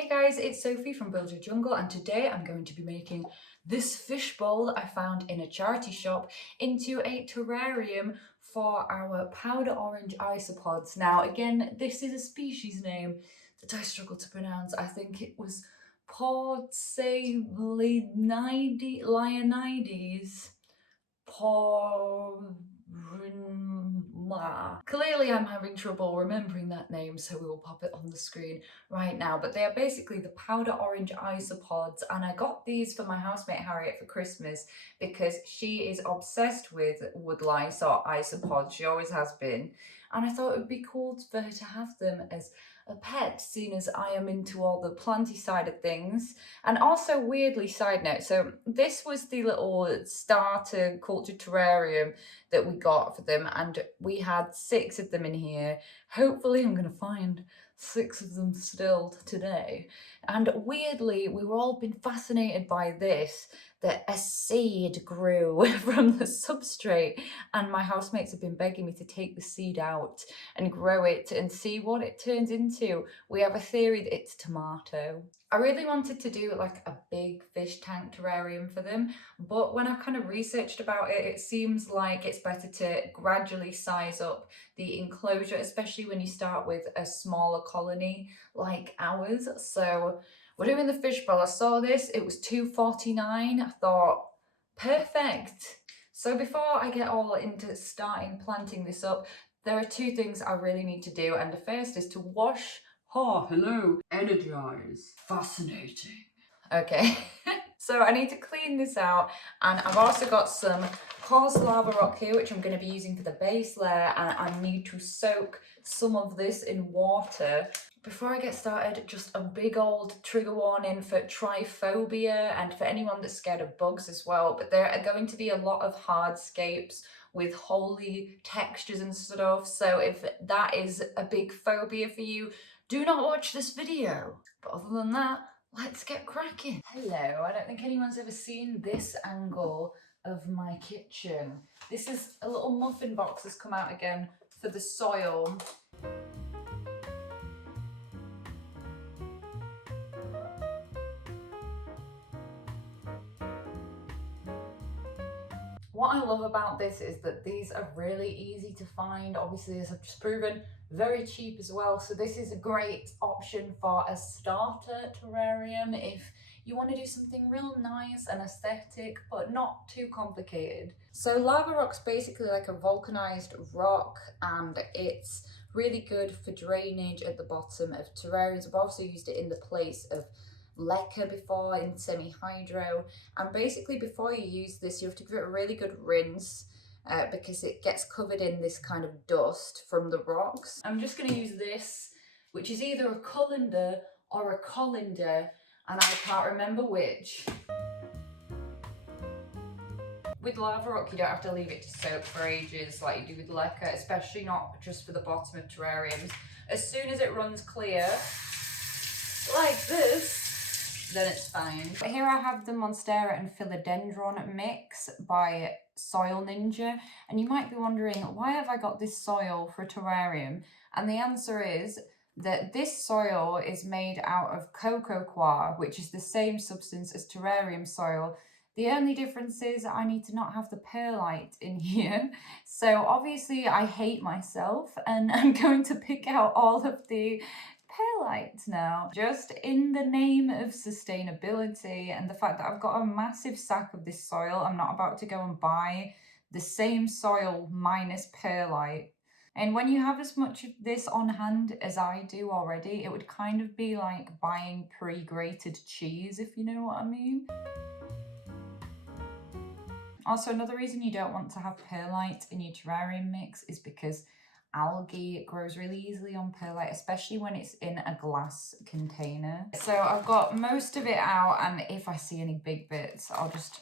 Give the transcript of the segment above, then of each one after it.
Hey guys, it's Sophie from Build Your Jungle, and today I'm going to be making this fishbowl I found in a charity shop into a terrarium for our powder orange isopods. Now again, this is a species name that I struggle to pronounce. I think it was Porcelainides. Clearly I'm having trouble remembering that name, so we will pop it on the screen right now. But they are basically the powder orange isopods, and I got these for my housemate Harriet for Christmas because she is obsessed with woodlice or isopods. She always has been, and I thought it would be cool for her to have them as a pet, seeing as I am into all the planty side of things. And also, weirdly, side note, so this was the little starter culture terrarium that we got for them, and we had 6 of them in here. Hopefully I'm gonna find 6 of them still today. And weirdly, we were all been fascinated by this, that a seed grew from the substrate, and my housemates have been begging me to take the seed out and grow it and see what it turns into. We have a theory that it's tomato. I really wanted to do like a big fish tank terrarium for them, but when I've kind of researched about it, it seems like it's better to gradually size up the enclosure, especially when you start with a smaller colony like ours. So we're doing the fishbowl. I saw this, it was $2.49. I thought, perfect. So before I get all into starting planting this up, there are 2 things I really need to do, and the first is to wash. Oh, hello, energize. Fascinating. Okay, so I need to clean this out, and I've also got some coarse lava rock here, which I'm going to be using for the base layer, and I need to soak some of this in water. Before I get started, just a big old trigger warning for tryphobia and for anyone that's scared of bugs as well, but there are going to be a lot of hardscapes with holy textures and stuff, so if that is a big phobia for you, do not watch this video. But other than that, let's get cracking. Hello, I don't think anyone's ever seen this angle of my kitchen. This is a little muffin box that's come out again for the soil. What I love about this is that these are really easy to find. Obviously, as I've just proven, very cheap as well. So this is a great option for a starter terrarium if you want to do something real nice and aesthetic, but not too complicated. So lava rock's basically like a vulcanized rock, and it's really good for drainage at the bottom of terrariums. I've also used it in the place of lacquer before in semi-hydro, and basically before you use this you have to give it a really good rinse because it gets covered in this kind of dust from the rocks. I'm just going to use this, which is either a colander or a colander, and I can't remember which. With lava rock, you don't have to leave it to soak for ages like you do with lacquer, especially not just for the bottom of terrariums. As soon as it runs clear, like this, then it's fine. But here I have the Monstera and Philodendron mix by Soil Ninja, and you might be wondering, why have I got this soil for a terrarium? And the answer is that this soil is made out of cocoa coir, which is the same substance as terrarium soil. The only difference is I need to not have the perlite in here. So obviously I hate myself, and I'm going to pick out all of the perlite now, just in the name of sustainability and the fact that I've got a massive sack of this soil. I'm not about to go and buy the same soil minus perlite. And when you have as much of this on hand as I do already, it would kind of be like buying pre-grated cheese, if you know what I mean. Also, another reason you don't want to have perlite in your terrarium mix is because algae grows really easily on perlite, especially when it's in a glass container. So I've got most of it out, and if I see any big bits, I'll just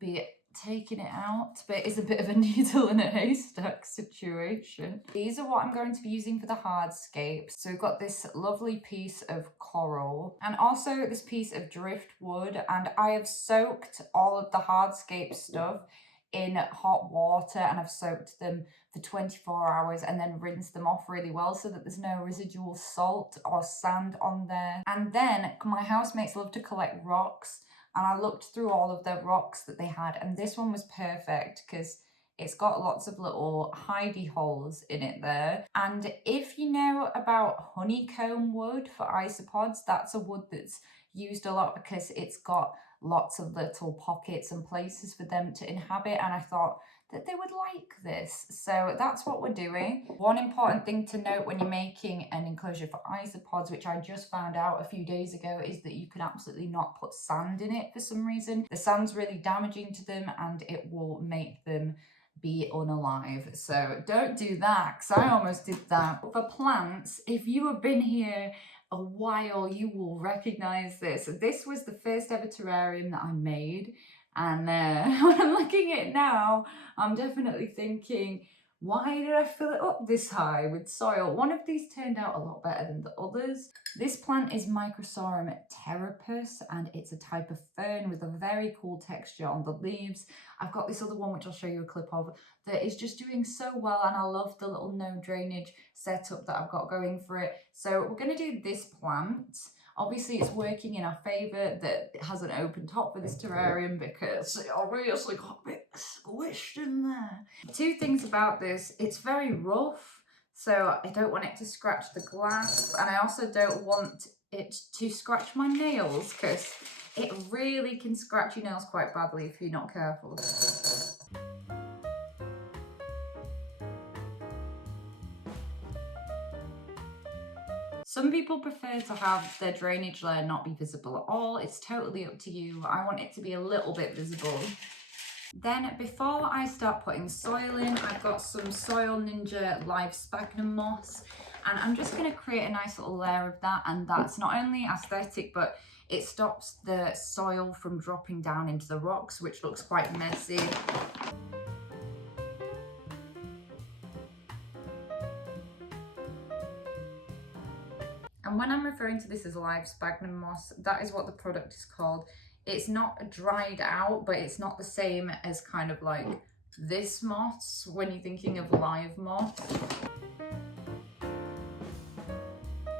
be taking it out. But it's a bit of a needle in a haystack situation. These are what I'm going to be using for the hardscape. So we've got this lovely piece of coral and also this piece of driftwood, and I have soaked all of the hardscape stuff in hot water and I've soaked them for 24 hours and then rinsed them off really well so that there's no residual salt or sand on there. And then my housemates love to collect rocks, and I looked through all of the rocks that they had, and this one was perfect because it's got lots of little hidey holes in it there. And if you know about honeycomb wood for isopods, that's a wood that's used a lot because it's got lots of little pockets and places for them to inhabit, and I thought that they would like this. So that's what we're doing. One important thing to note when you're making an enclosure for isopods, which I just found out a few days ago, is that you can absolutely not put sand in it for some reason. The sand's really damaging to them and it will make them be unalive. So don't do that, because I almost did that. For plants, if you have been here a while, you will recognize this. This was the first ever terrarium that I made, and when I'm looking at it now, I'm definitely thinking, why did I fill it up this high with soil? One of these turned out a lot better than the others. This plant is Microsorum terrapus, and it's a type of fern with a very cool texture on the leaves. I've got this other one, which I'll show you a clip of, that is just doing so well, and I love the little no drainage setup that I've got going for it. So we're going to do this plant. Obviously, it's working in our favour that it has an open top for this terrarium because it obviously got a bit squished in there. Two things about this: it's very rough, so I don't want it to scratch the glass, and I also don't want it to scratch my nails because it really can scratch your nails quite badly if you're not careful. Some people prefer to have their drainage layer not be visible at all. It's totally up to you. I want it to be a little bit visible. Then before I start putting soil in, I've got some Soil Ninja live sphagnum moss, and I'm just going to create a nice little layer of that, and that's not only aesthetic, but it stops the soil from dropping down into the rocks, which looks quite messy. And when I'm referring to this as live sphagnum moss, that is what the product is called. It's not dried out, but it's not the same as kind of like this moss when you're thinking of live moss.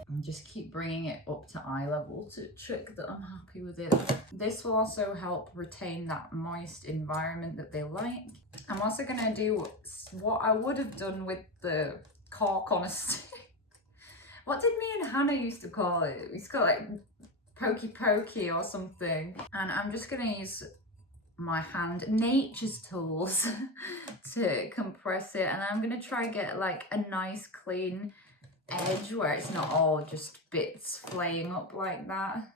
And just keep bringing it up to eye level to check that I'm happy with it. This will also help retain that moist environment that they like. I'm also going to do what I would have done with the cork on a stick. What did me and Hannah used to call it? We used to call it like pokey pokey or something. And I'm just gonna use my hand, nature's tools, to compress it. And I'm gonna try get like a nice clean edge where it's not all just bits flaying up like that.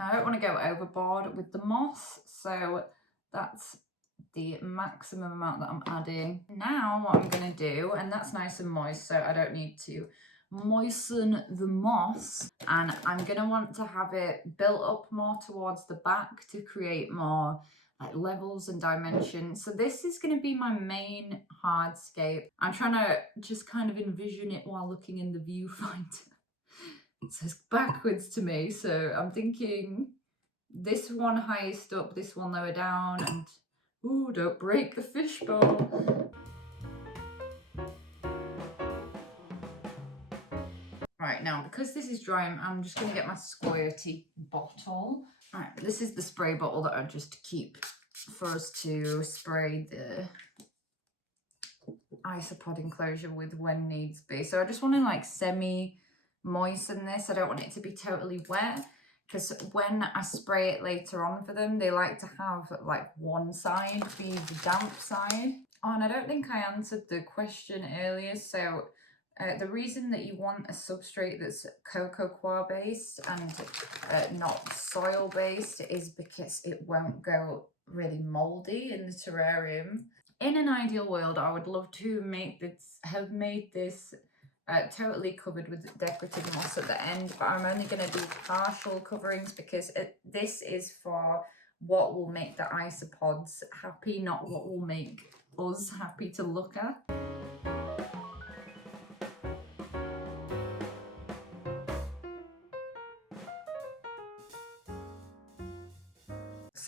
I don't want to go overboard with the moss, so that's the maximum amount that I'm adding. Now what I'm going to do, and that's nice and moist, so I don't need to moisten the moss, and I'm going to want to have it built up more towards the back to create more like levels and dimensions. So this is going to be my main hardscape. I'm trying to just kind of envision it while looking in the viewfinder. It says backwards to me, so I'm thinking this one highest up, this one lower down, and ooh, don't break the fishbowl. Right, now because this is dry, I'm just going to get my squirty bottle. Right, this is the spray bottle that I just keep for us to spray the isopod enclosure with when needs be. So I just want to like semi-moisten this. I don't want it to be totally wet, because when I spray it later on for them, they like to have like one side be the damp side. Oh, and I don't think I answered the question earlier. So the reason that you want a substrate that's cocoa coir based and not soil based is because it won't go really moldy in the terrarium. In an ideal world, I would love to have made this totally covered with decorative moss at the end, but I'm only going to do partial coverings because this is for what will make the isopods happy, not what will make us happy to look at.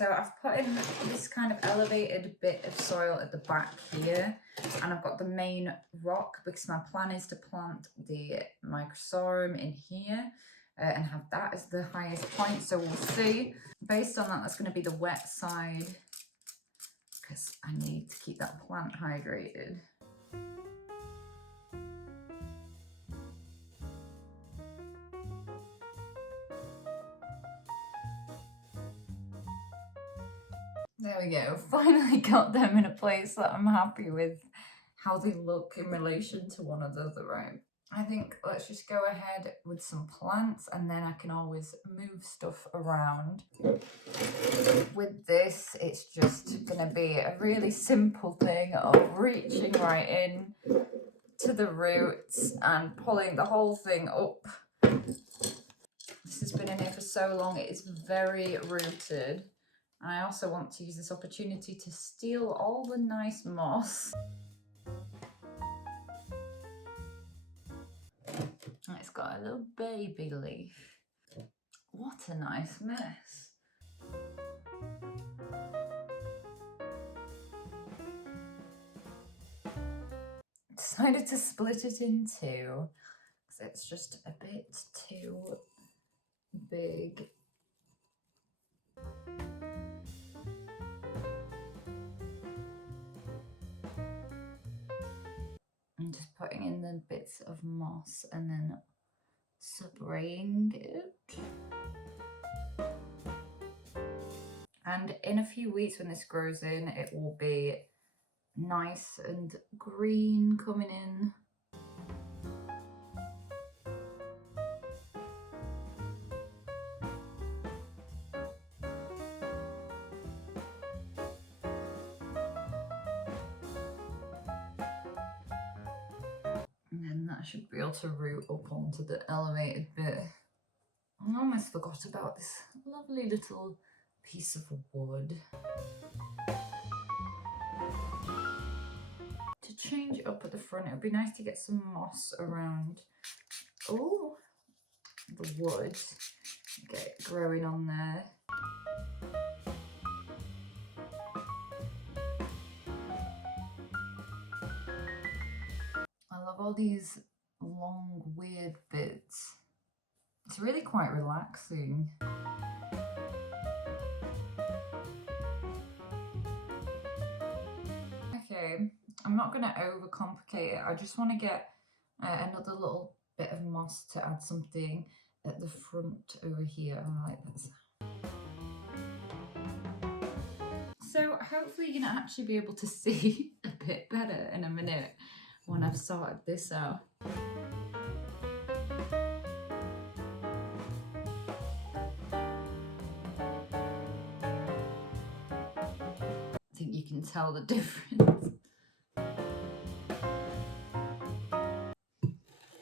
So I've put in this kind of elevated bit of soil at the back here, and I've got the main rock because my plan is to plant the microsorium in here and have that as the highest point. So we'll see. Based on that, that's going to be the wet side because I need to keep that plant hydrated. There we go, finally got them in a place that I'm happy with how they look in relation to one another, right? I think let's just go ahead with some plants and then I can always move stuff around. With this, it's just gonna be a really simple thing of reaching right in to the roots and pulling the whole thing up. This has been in here for so long, it is very rooted. And I also want to use this opportunity to steal all the nice moss. It's got a little baby leaf. What a nice mess. Decided to split it in two because it's just a bit too big. I'm just putting in the bits of moss and then spraying it. And in a few weeks when this grows in, it will be nice and green coming in. And then that should be able to root up onto the elevated bit. I almost forgot about this lovely little piece of wood. To change it up at the front, it would be nice to get some moss around the wood. Get it growing on there. I love all these long, weird bits. It's really quite relaxing. Okay, I'm not going to overcomplicate it. I just want to get another little bit of moss to add something at the front over here. I like this. So hopefully you're going to actually be able to see a bit better in a minute when I've sorted this out. I think you can tell the difference.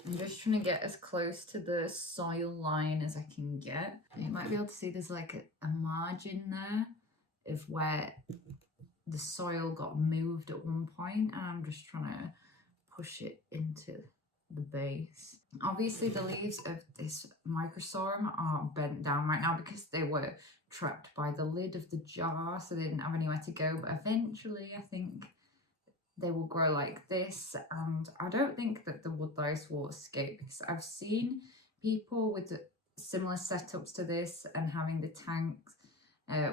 I'm just trying to get as close to the soil line as I can get. You might be able to see there's like a margin there of where the soil got moved at one point, and I'm just trying to push it into the base. Obviously the leaves of this microsorium are bent down right now because they were trapped by the lid of the jar, so they didn't have anywhere to go, but eventually I think they will grow like this, and I don't think that the wood lice will escape because I've seen people with similar setups to this and having the tanks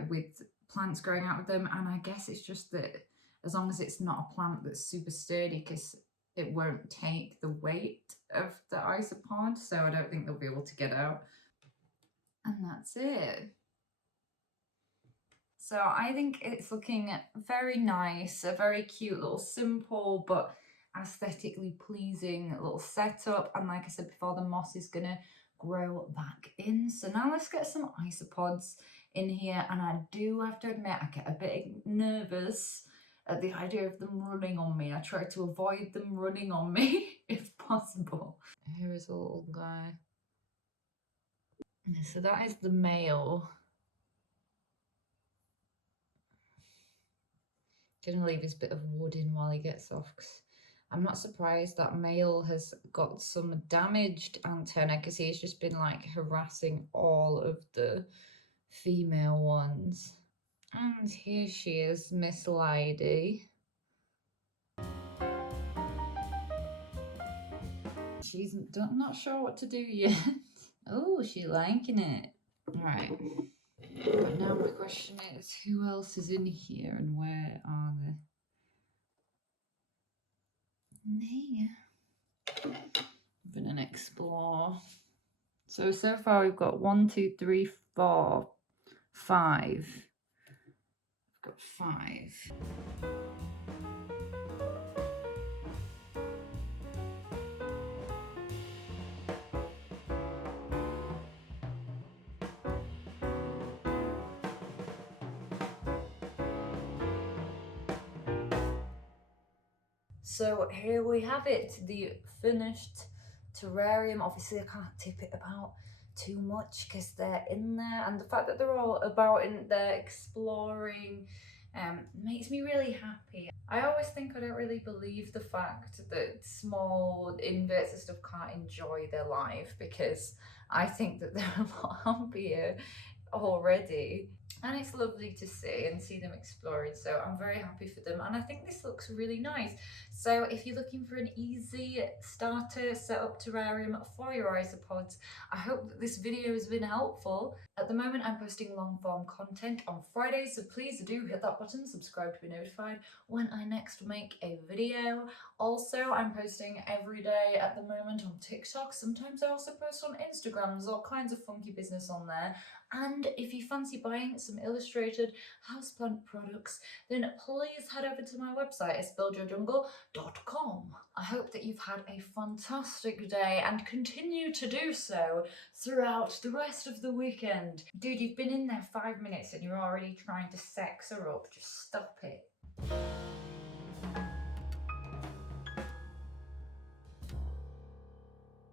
with plants growing out of them, and I guess it's just that as long as it's not a plant that's super sturdy, because it won't take the weight of the isopod, so I don't think they'll be able to get out. And that's it. So I think it's looking very nice, a very cute little simple but aesthetically pleasing little setup. And like I said before, the moss is gonna grow back in. So now let's get some isopods in here. And I do have to admit, I get a bit nervous at the idea of them running on me. I try to avoid them running on me if possible. Here is a little guy. So that is the male. Gonna leave his bit of wood in while he gets off, because I'm not surprised that male has got some damaged antenna, because he's just been like harassing all of the female ones. And here she is, Miss Lady. She's not sure what to do yet. Oh, she's liking it. Right. But now my question is, who else is in here and where are they? I'm gonna explore. So far we've got 1, 2, 3, 4, 5. I've got 5. So here we have it, the finished terrarium. Obviously I can't tip it about too much because they're in there, and the fact that they're all about in there exploring makes me really happy. I always think I don't really believe the fact that small inverts and stuff can't enjoy their life, because I think that they're a lot happier already. And it's lovely to see them exploring, so I'm very happy for them, and I think this looks really nice. So if you're looking for an easy starter setup terrarium for your isopods, I hope that this video has been helpful. At the moment I'm posting long form content on Fridays, so please do hit that button, subscribe to be notified when I next make a video. Also, I'm posting every day at the moment on TikTok. Sometimes I also post on Instagram. There's all kinds of funky business on there. And if you fancy buying some illustrated houseplant products, then please head over to my website, buildyourjungle.com. I hope that you've had a fantastic day and continue to do so throughout the rest of the weekend. Dude, you've been in there 5 minutes and you're already trying to sex her up. Just stop it.